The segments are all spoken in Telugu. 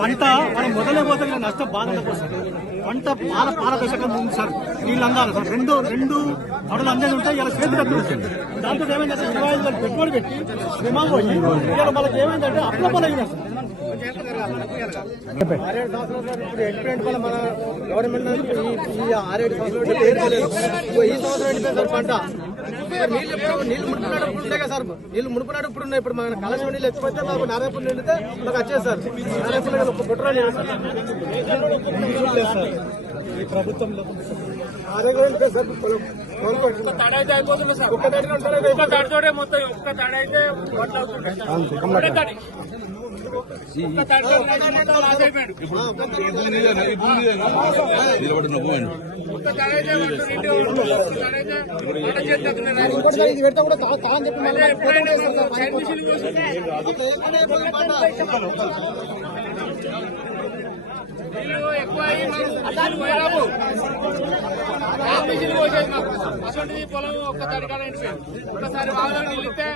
పంట మనం మొదలే పోతే నష్టం బాధ కోసం పంట పారదర్శకంగా ఉంది సార్. నీళ్ళు అందాలి సార్. రెండు తొడలు అందేది ఉంటే ఇలా చేతి కట్టుకుంటుంది. దాంతో ఏమైందంటే 25,000 పెట్టుబడి పెట్టి శ్రమ పోయి ఇలా మనకి ఏమైందంటే అప్లపలు అయినారు సార్. ఇప్పుడు ఎక్స్పెరిమెంట్ వల్ల మన గవర్నమెంట్ ఈ 6-7 సంవత్సరాలు ఈ సంవత్సరం ఎండిపోయింది సార్ పంట. నీళ్ళు ముడుపునాడు ఉండే కదా సార్. నీళ్ళు ముడుపునాడు ఇప్పుడు ఉన్నాయి. ఇప్పుడు మన కాళేశ్వరం నీళ్ళు ఎత్తిపోతే మాకు నారాయణపూర్ నిండితే మాకు వచ్చేది సార్. నారాయణపూర్ ఒక కుట్ర లేదు సార్. ఈ ప్రభుత్వంలో అసలు పొలం ఒక్క తారీఖు ఒక్కసారి బాగా నిలిస్తే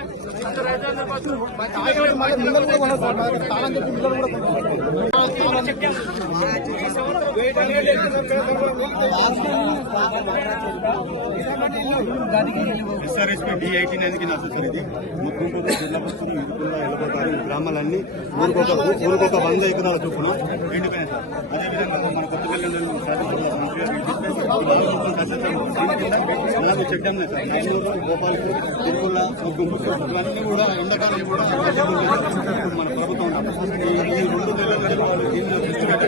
SRSP D89 కి నాకు సార్. ఇది ముఖ్యంగా జిల్లాపస్తులు ఇరుకుల్లో ఎల్లబోతారు గ్రామాలన్నీ ఊరికొక 100 ఎకరాల చొప్పున ఎండిపోయినాయి సార్. అదేవిధంగా మన కొత్తపల్లి నాకు check dam sir. Naguru, Gopalpur, తిరుకుల్ల, ముగ్గురు ఇవన్నీ కూడా ఎండాకాలం కూడా మన ప్రభుత్వం ఈ 2 నెలల వాళ్ళు దీనిలో దృష్టి పెట్టి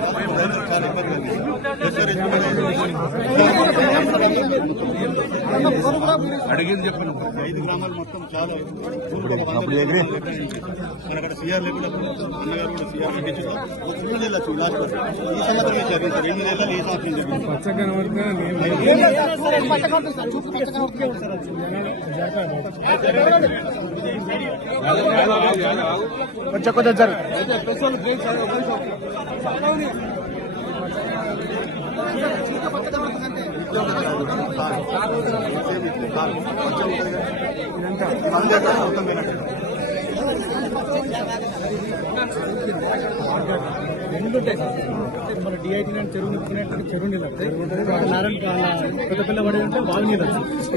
చాలా ఇబ్బంది అడిగింది చెప్పిన 5 గ్రామాలు మొత్తం చాలా అక్కడ సిఆర్ లేకుండా అన్నగారు కూడా సిఆర్ పెట్టించారు. 2 నెలలు లాస్ట్ ఈ సంవత్సరం జరిగింది సార్. 2 నెలలు ఈ సంవత్సరం కొంచెం సార్. రెండు ఉంటాయి సార్. మన D89 చెరువు నింపుకునేటువంటి చెరువు నీళ్ళు పెద్దపిల్ల పడి ఉంటే వాగు నీళ్ళు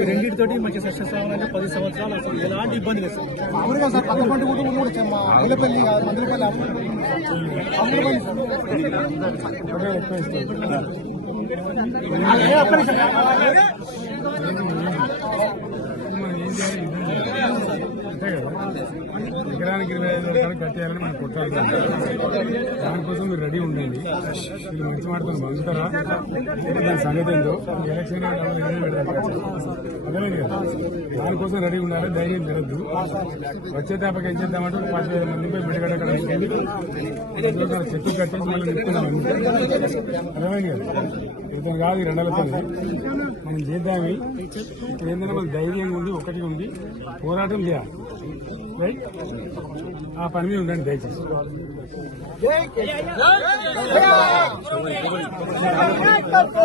ఈ రెండింటితోటి మంచి సక్సెస్ అవ్వాలంటే 10 సంవత్సరాలు అసలు ఎలాంటి ఇబ్బంది లేదు సార్. మామూలుగా సార్ పక్క పంట కూడా మందులపల్లి ఎకరానికి 25,000 కట్టేయాలని మనం కొట్టాడుతున్నాం. దానికోసం మీరు రెడీ ఉండండి. మీరు మంచి మాటతో బాగుంటారా దాని సంగతి ఏందో ఎలక్షన్ అదేలేదు కదా. దానికోసం రెడీ ఉండాలి. ధైర్యం తిరద్దు. వచ్చే తప్పకి ఏం చేద్దామంటే 10,000 మందిపై బిడ్డగడ్డ చెట్టు కట్టేసి మళ్ళీ నింపుతున్నాం. అర్థమైంది కదా. ఇతను కాదు 2 నెలలతో మనం చేద్దామి. ఇప్పుడు ఏంటంటే మనకు ధైర్యంగా ఉంది, ఒకటి ఉంది, పోరాటం చేయాలి. రైట్, ఆ పని మీద ఉండండి దయచేసి.